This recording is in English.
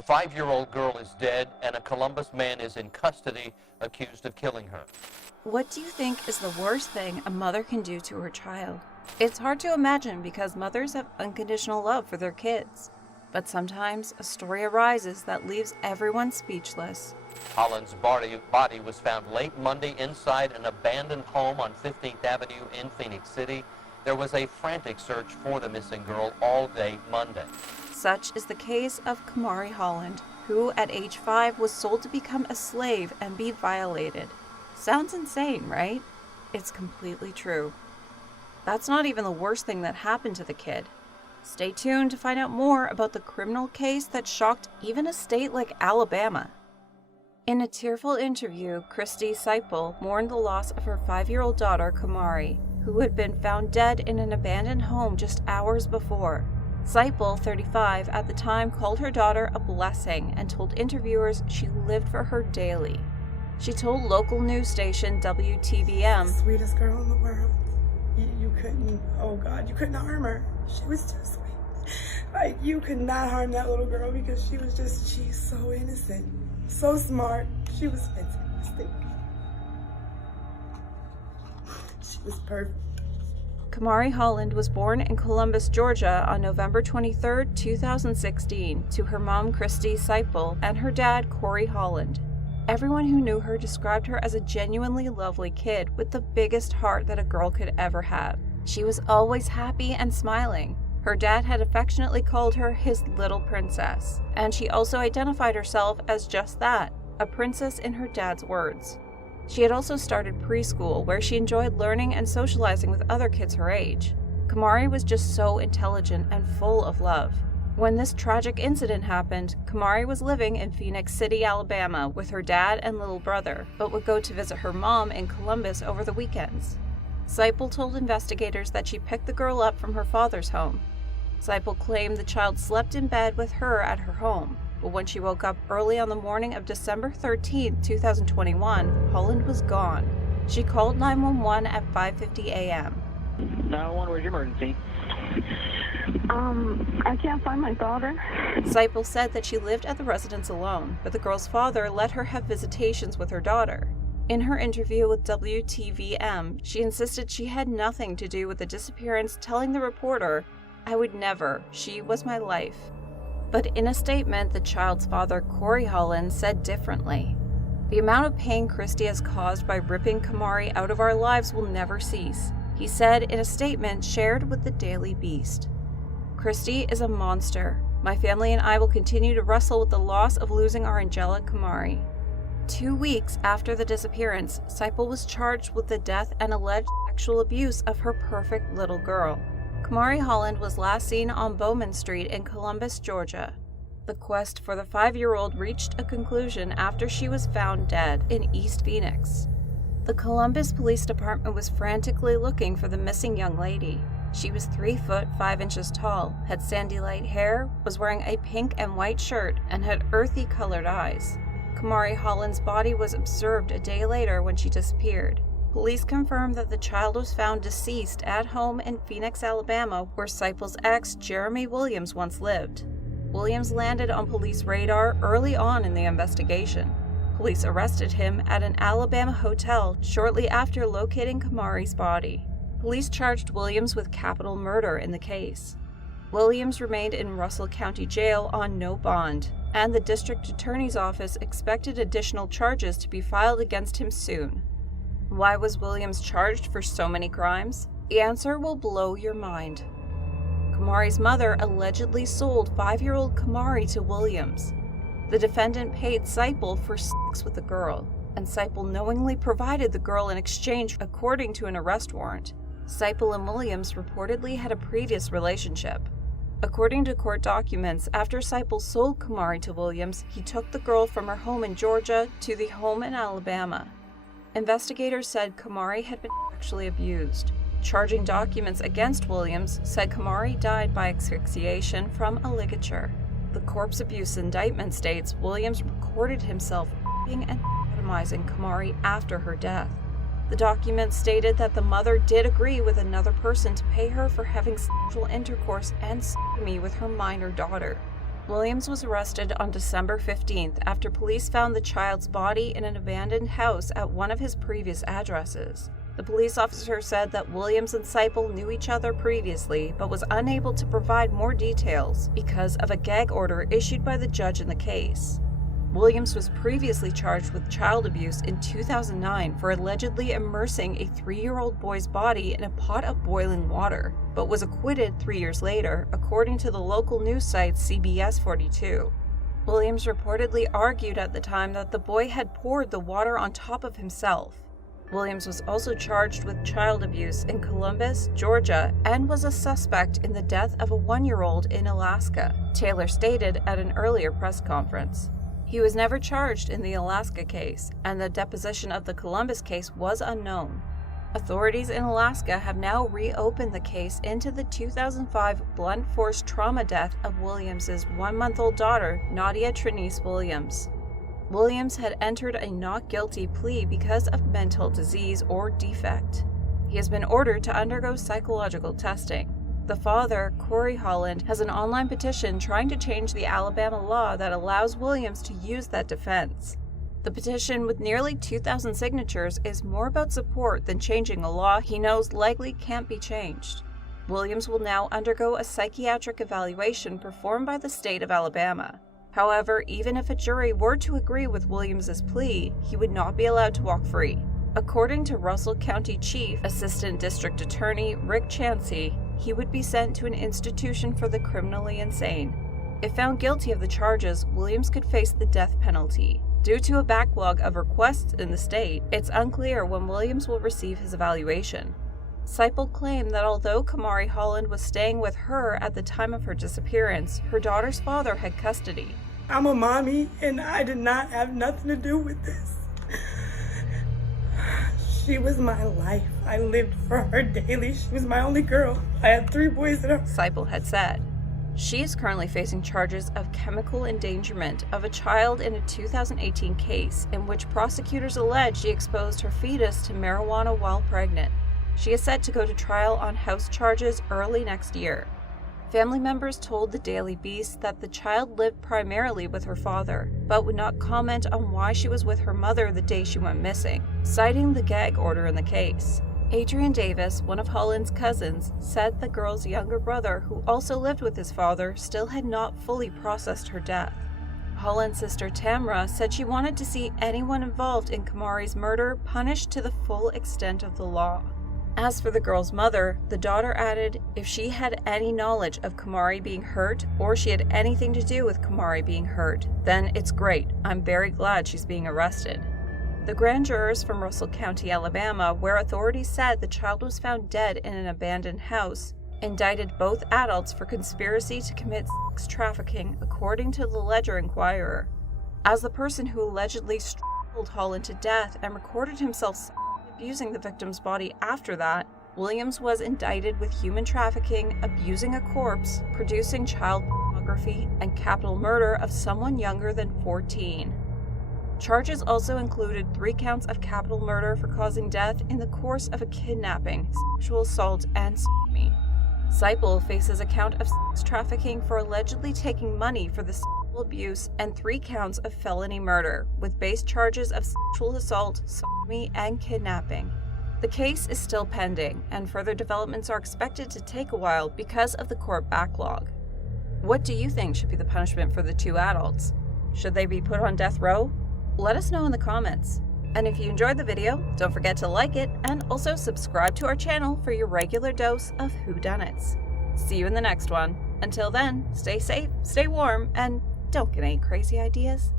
A 5-year-old girl is dead, and a Columbus man is in custody accused of killing her. What do you think is the worst thing a mother can do to her child? It's hard to imagine because mothers have unconditional love for their kids. But sometimes a story arises that leaves everyone speechless. Holland's body was found late Monday inside an abandoned home on 15th Avenue in Phoenix City. There was a frantic search for the missing girl all day Monday. Such is the case of Kamarie Holland, who at age 5 was sold to become a slave and be violated. Sounds insane, right? It's completely true. That's not even the worst thing that happened to the kid. Stay tuned to find out more about the criminal case that shocked even a state like Alabama. In a tearful interview, Kamarie Siple mourned the loss of her 5-year-old daughter, Kamarie, who had been found dead in an abandoned home just hours before. Siple, 35, at the time called her daughter a blessing and told interviewers she lived for her daily. She told local news station WTVM, "Sweetest girl in the world. You couldn't, oh God, you couldn't harm her. She was too sweet. Like, you could not harm that little girl because she's so innocent, so smart. She was fantastic. She was perfect." Kamarie Holland was born in Columbus, Georgia on November 23, 2016, to her mom, Kamarie Siple, and her dad, Corey Holland. Everyone who knew her described her as a genuinely lovely kid with the biggest heart that a girl could ever have. She was always happy and smiling. Her dad had affectionately called her his little princess, and she also identified herself as just that, a princess in her dad's words. She had also started preschool, where she enjoyed learning and socializing with other kids her age. Kamarie was just so intelligent and full of love. When this tragic incident happened, Kamarie was living in Phoenix City, Alabama with her dad and little brother, but would go to visit her mom in Columbus over the weekends. Siple told investigators that she picked the girl up from her father's home. Siple claimed the child slept in bed with her at her home, but when she woke up early on the morning of December 13, 2021, Holland was gone. She called 911 at 5:50 a.m. 911, where's your emergency? I can't find my daughter. Siple said that she lived at the residence alone, but the girl's father let her have visitations with her daughter. In her interview with WTVM, she insisted she had nothing to do with the disappearance, telling the reporter, "I would never. She was my life." But in a statement, the child's father, Corey Holland, said differently. "The amount of pain Kamarie has caused by ripping Kamarie out of our lives will never cease," he said in a statement shared with the Daily Beast. "Kamarie is a monster. My family and I will continue to wrestle with the loss of losing our angelic Kamarie." 2 weeks after the disappearance, Siple was charged with the death and alleged sexual abuse of her perfect little girl. Kamarie Holland was last seen on Bowman Street in Columbus, Georgia. The quest for the 5-year-old reached a conclusion after she was found dead in East Phoenix. The Columbus Police Department was frantically looking for the missing young lady. She was 3 foot 5 inches tall, had sandy light hair, was wearing a pink and white shirt, and had earthy colored eyes. Kamarie Holland's body was observed a day later when she disappeared. Police confirmed that the child was found deceased at home in Phoenix, Alabama, where Siple's ex, Jeremy Williams, once lived. Williams landed on police radar early on in the investigation. Police arrested him at an Alabama hotel shortly after locating Kamarie's body. Police charged Williams with capital murder in the case. Williams remained in Russell County Jail on no bond, and the district attorney's office expected additional charges to be filed against him soon. Why was Williams charged for so many crimes? The answer will blow your mind. Kamarie's mother allegedly sold 5-year-old Kamarie to Williams. The defendant paid Siple for sex with the girl, and Siple knowingly provided the girl in exchange according to an arrest warrant. Siple and Williams reportedly had a previous relationship. According to court documents, after Siple sold Kamarie to Williams, he took the girl from her home in Georgia to the home in Alabama. Investigators said Kamarie had been sexually abused. Charging documents against Williams said Kamarie died by asphyxiation from a ligature. The corpse abuse indictment states Williams recorded himself raping and sodomizing Kamarie after her death. The document stated that the mother did agree with another person to pay her for having sexual intercourse and sodomy with her minor daughter. Williams was arrested on December 15th after police found the child's body in an abandoned house at one of his previous addresses. The police officer said that Williams and Siple knew each other previously, but was unable to provide more details because of a gag order issued by the judge in the case. Williams was previously charged with child abuse in 2009 for allegedly immersing a 3-year-old boy's body in a pot of boiling water, but was acquitted 3 years later, according to the local news site CBS 42. Williams reportedly argued at the time that the boy had poured the water on top of himself. Williams was also charged with child abuse in Columbus, Georgia, and was a suspect in the death of a 1-year-old in Alaska, Taylor stated at an earlier press conference. He was never charged in the Alaska case, and the deposition of the Columbus case was unknown. Authorities in Alaska have now reopened the case into the 2005 blunt force trauma death of Williams's 1-month-old daughter, Nadia Trinice Williams. Williams had entered a not guilty plea because of mental disease or defect. He has been ordered to undergo psychological testing. The father, Corey Holland, has an online petition trying to change the Alabama law that allows Williams to use that defense. The petition, with nearly 2,000 signatures, is more about support than changing a law he knows likely can't be changed. Williams will now undergo a psychiatric evaluation performed by the state of Alabama. However, even if a jury were to agree with Williams's plea, he would not be allowed to walk free. According to Russell County Chief Assistant District Attorney Rick Chansey, he would be sent to an institution for the criminally insane. If found guilty of the charges, Williams could face the death penalty. Due to a backlog of requests in the state, it's unclear when Williams will receive his evaluation. Siple claimed that although Kamarie Holland was staying with her at the time of her disappearance, her daughter's father had custody. I'm a mommy, and I did not have nothing to do with this. She was my life. I lived for her daily. She was my only girl. I had 3 boys in her. Siple had said. She is currently facing charges of chemical endangerment of a child in a 2018 case in which prosecutors allege she exposed her fetus to marijuana while pregnant. She is set to go to trial on house charges early next year. Family members told the Daily Beast that the child lived primarily with her father, but would not comment on why she was with her mother the day she went missing, citing the gag order in the case. Adrian Davis, one of Holland's cousins, said the girl's younger brother, who also lived with his father, still had not fully processed her death. Holland's sister Tamra said she wanted to see anyone involved in Kamarie's murder punished to the full extent of the law. As for the girl's mother, the daughter added, if she had any knowledge of Kamarie being hurt, or she had anything to do with Kamarie being hurt, then it's great. I'm very glad she's being arrested. The grand jurors from Russell County, Alabama, where authorities said the child was found dead in an abandoned house, indicted both adults for conspiracy to commit sex trafficking, according to the Ledger-Inquirer. As the person who allegedly strangled Holland to death and recorded himself abusing the victim's body after that, Williams was indicted with human trafficking, abusing a corpse, producing child pornography, and capital murder of someone younger than 14. Charges also included 3 counts of capital murder for causing death in the course of a kidnapping, sexual assault, and sodomy. Siple faces a count of sex trafficking for allegedly taking money for the sexual abuse and 3 counts of felony murder, with base charges of sexual assault, sodomy, and kidnapping. The case is still pending, and further developments are expected to take a while because of the court backlog. What do you think should be the punishment for the 2 adults? Should they be put on death row? Let us know in the comments. And if you enjoyed the video, don't forget to like it and also subscribe to our channel for your regular dose of whodunits. See you in the next one. Until then, stay safe, stay warm, and don't get any crazy ideas.